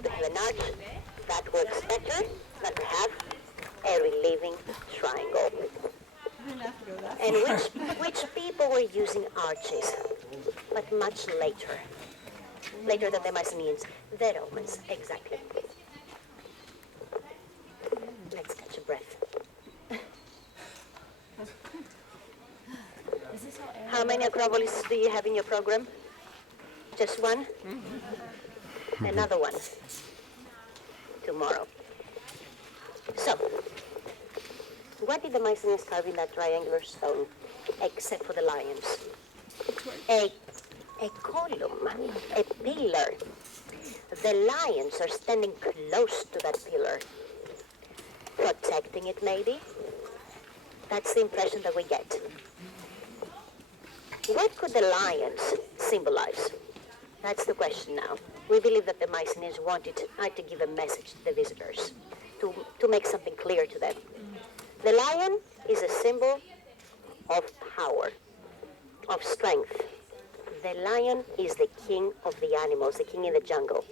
order to have an arch that works better than to have a relieving triangle. And which people were using arches, but much later than the Mycenaeans, the Romans, exactly. Let's catch a breath. How many acropolis do you have in your program? Just one? Another one tomorrow. So, what did the Mycenaeans carve in that triangular stone, except for the lions? A column, a pillar. The lions are standing close to that pillar, protecting it maybe. That's the impression that we get. What could the lions symbolize? That's the question now. We believe that the Mycenaeans wanted to give a message to the visitors, to make something clear to them. The lion is a symbol of power, of strength. The lion is the king of the animals, the king in the jungle.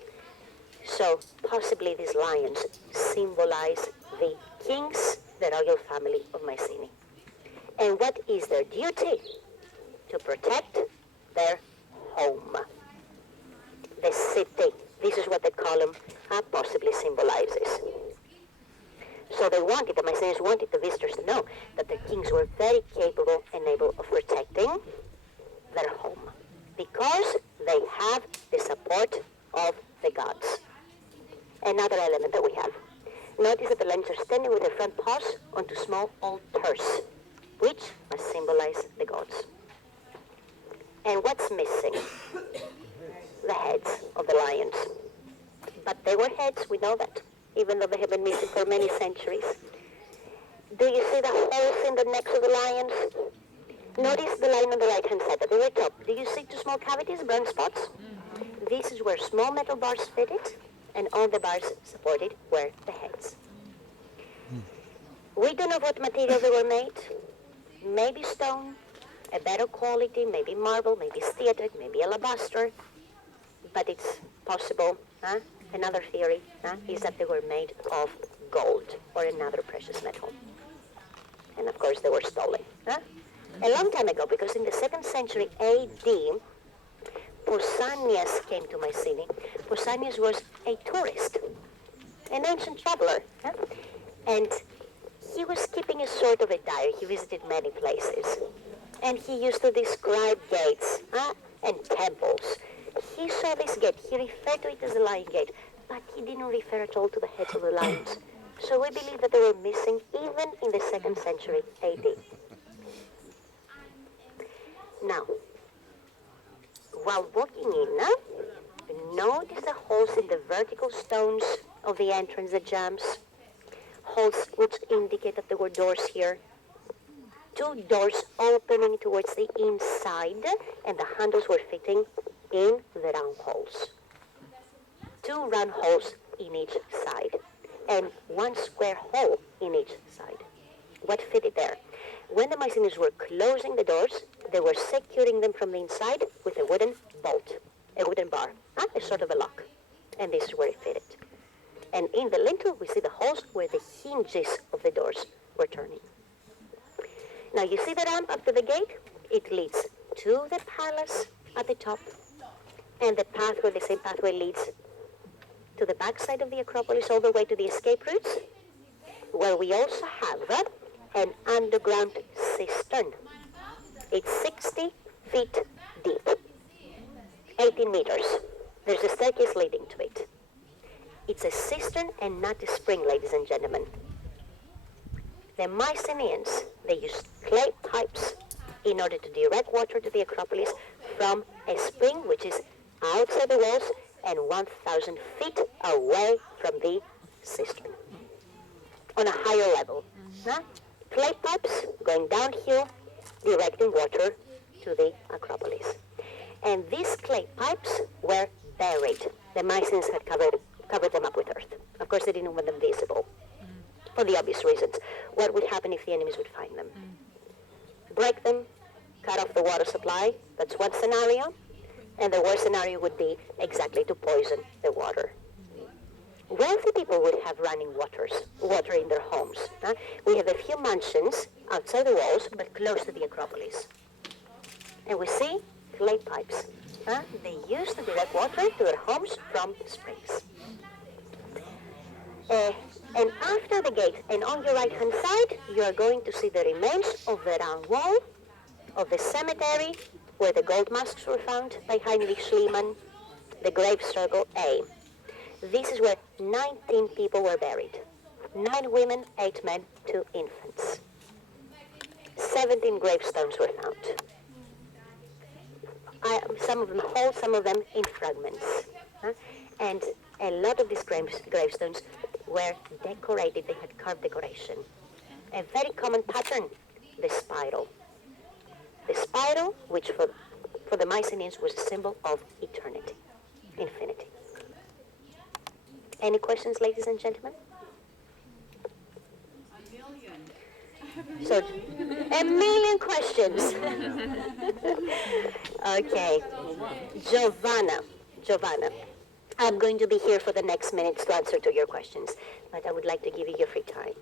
So possibly these lions symbolize the kings, the royal family of Mycenae. And what is their duty? To protect their home. The city. This is what the column possibly symbolizes. So the Mycenaeans wanted the visitors to know that the kings were very capable and able of protecting their home, because they have the support of the gods. Another element that we have. Notice that the lions are standing with their front paws onto small altars, which must symbolize the gods. And what's missing? The heads of the lions. But they were heads, we know that, even though they have been missing for many centuries. Do you see the holes in the necks of the lions? Notice the lion on the right-hand side, at the very top. Do you see two small cavities, brown spots? This is where small metal bars fitted, and all the bars supported were the heads. We don't know what material they were made. Maybe stone, a better quality, maybe marble, maybe steatite, maybe alabaster. But it's possible, another theory is that they were made of gold or another precious metal. And of course they were stolen. A long time ago, because in the 2nd century AD, Pausanias came to Mycenae. Pausanias was a tourist, an ancient traveler. And he was keeping a sort of a diary. He visited many places. And he used to describe gates and temples. He saw this gate. He referred to it as the Lion Gate, but he didn't refer at all to the heads of the lions. So we believe that they were missing even in the 2nd century AD. Now, while walking in, notice the holes in the vertical stones of the entrance, the jambs, holes which indicate that there were doors here. 2 doors opening towards the inside, and the handles were fitting in the round holes. 2 round holes in each side, and 1 square hole in each side. What fitted there? When the Mycenaeans were closing the doors, they were securing them from the inside with a wooden bolt, a wooden bar, a sort of a lock. And this is where it fitted. And in the lintel, we see the holes where the hinges of the doors were turning. Now you see the ramp up to the gate? It leads to the palace at the top, and the pathway, the same pathway, leads to the backside of the Acropolis all the way to the escape routes, where we also have an underground cistern. It's 60 feet deep, 18 meters. There's a staircase leading to it. It's a cistern and not a spring, ladies and gentlemen. The Mycenaeans, they used clay pipes in order to direct water to the Acropolis from a spring which is outside the walls and 1,000 feet away from the cistern, on a higher level. Clay pipes going downhill, directing water to the Acropolis. And these clay pipes were buried. The Mycenaeans had covered them up with earth. Of course, they didn't want them visible, for the obvious reasons. What would happen if the enemies would find them? Break them, cut off the water supply. That's one scenario. And the worst scenario would be exactly to poison the water. wealthy people would have running water in their homes. We have a few mansions outside the walls, but close to the Acropolis. And we see clay pipes. They use the direct water to their homes from springs. And after the gate, and on your right-hand side, you are going to see the remains of the round wall of the cemetery where the gold masks were found by Heinrich Schliemann, the grave circle A. This is where 19 people were buried. 9 women, 8 men, 2 infants. 17 gravestones were found. Some of them whole, some of them in fragments. And a lot of these gravestones were decorated. They had carved decoration. A very common pattern, the spiral. The spiral, which for the Mycenaeans was a symbol of eternity, infinity. Any questions, ladies and gentlemen? So, a million questions. Okay. Giovanna. I'm going to be here for the next minutes to answer to your questions, but I would like to give you your free time.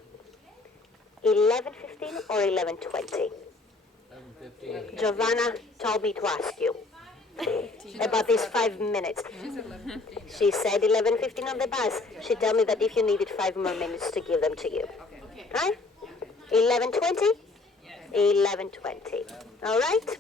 11:15 or 11:20? 11:15. Giovanna told me to ask you about these 5 minutes. She said 11:15 on the bus. She told me that if you needed 5 more minutes to give them to you. Right? 11:20? 11:20. All right?